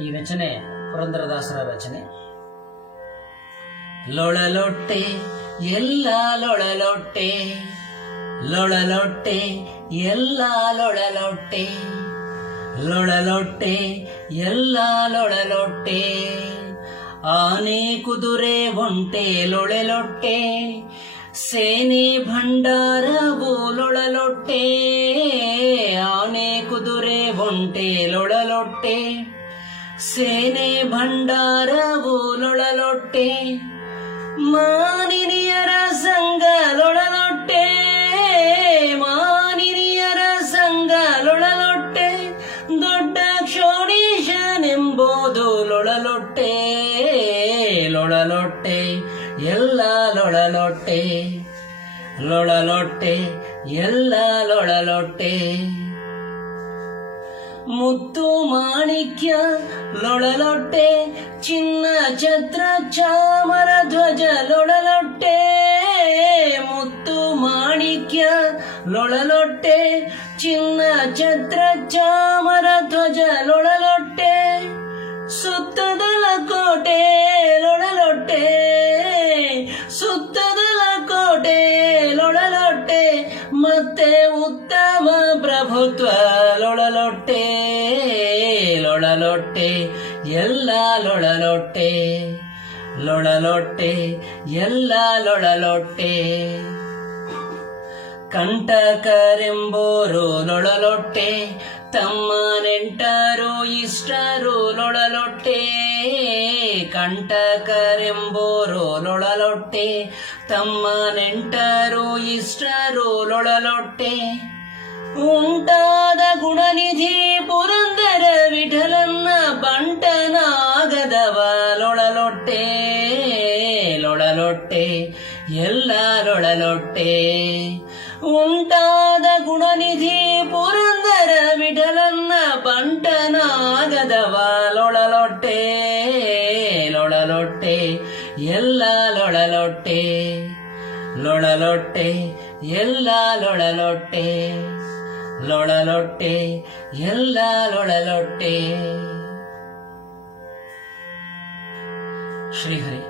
ಈ ರಚನೆ ಪುರಂದರದಾಸರ ರಚನೆ. ಲೊಳಲೊಟ್ಟೆ ಎಲ್ಲ ಲೊಳಲೊಟ್ಟೆ, ಲೊಳಲೊಟ್ಟೆ ಎಲ್ಲ ಲೊಳಲೊಟ್ಟೆ, ಲೊಳಲೊಟ್ಟೆ ಎಲ್ಲ ಲೊಳಲೊಟ್ಟೆ. ಆನೆ ಕುದುರೆ ಒಂಟೆ ಲೊಳೆಲೊಟ್ಟೆ, ಸೇನೆ ಭಂಡಾರವು ಲೊಳಲೊಟ್ಟೆ. ಆನೆ ಕುದುರೆ ಒಂಟೆ ಲೊಳಲೊಟ್ಟೆ, ಸೇನೆ ಭಂಡಾರವು ಲೊಳಲೊಟ್ಟೆ. ಮಾನಿನಿಯರ ಸಂಘ ಲೊಳಲೊಟ್ಟೆ, ಮಾನಿನಿಯರ ಸಂಘ ಲೊಳಲೊಟ್ಟೆ. ದೊಡ್ಡ ಕ್ಷೋಣೀಶನೆಂಬುದು ಲೊಳಲೊಟ್ಟೆ, ಲೊಳಲೊಟ್ಟೆ ಎಲ್ಲ ಲೊಳಲೊಟ್ಟೆ, ಲೊಳಲೊಟ್ಟೆ ಎಲ್ಲ ಲೊಳಲೊಟ್ಟೆ. ಮುತ್ತು ಮಾಣಿಕ್ಯ ಲೊಳಲೊಟ್ಟೆ, ಚಿನ್ನ ಛತ್ರ ಚಾಮರ ಧ್ವಜ ಲೊಳಲೊಟ್ಟೆ. ಮುತ್ತು ಮಾಣಿಕ್ಯ ಲೊಳಲೊಟ್ಟೆ, ಚಿನ್ನ ಛತ್ರ ಚಾಮರ ಧ್ವಜ ಲೊಳಲೊಟ್ಟೆ. ಸುತ್ತದಲ ಕೋಟೆ ಲೊಳಲೊಟ್ಟೆ, ಸುತ್ತದಲ ಕೋಟೆ ಲೊಳಲೊಟ್ಟೆ. ಮತ್ತೆ ಉತ್ತಮ ಪ್ರಭುತ್ವ ಲೊಳಲೊಟ್ಟೆ, ಲೊಳಲೊಟ್ಟೆ ಎಲ್ಲ ಲೊಳಲೊಟ್ಟೆ, ಲೊಳಲೊಟ್ಟೆ ಎಲ್ಲ ಲೊಳಲೊಟ್ಟೆ. ಕಂಟಕರೆಂಬೋರು ಲೊಳಲೊಟ್ಟೆ, ತಮ್ಮ ನೆಂಟರು ಇಷ್ಟರು ಲೊಳಲೊಟ್ಟೆ. ಕಂಟಕರೆಂಬೋರು ಲೊಳಲೊಟ್ಟೆ, ತಮ್ಮ ನೆಂಟರು ಇಷ್ಟರು ಲೊಳಲೊಟ್ಟೆ. ಉಂಟಾದ ಗುಣನಿಧಿ ಪುರಂದರ ವಿಠಲನ್ನ ಬಂಟನಾಗದವ ಲೊಳಲೊಟ್ಟೆ, ಲೊಳಲೊಟ್ಟೆ ಎಲ್ಲ ಲೊಳಲೊಟ್ಟೆ. ಉಂಟಾದ ಗುಣನಿಧಿ ಪುರಂದರ ವಿಠಲನ್ನ ಬಂಟನಾಗದವ ಲೊಳಲೊಟ್ಟೆ, ಲೊಳಲೊಟ್ಟೆ ಎಲ್ಲ ಲೊಳಲೊಟ್ಟೆ, ಲೊಳಲೊಟ್ಟೆ ಎಲ್ಲ ಲೊಳಲೊಟ್ಟೆ, ಲೊಳಲೊಟ್ಟೆ ಎಲ್ಲ ಲೊಳಲೊಟ್ಟೆ. ಶ್ರೀಹರಿ.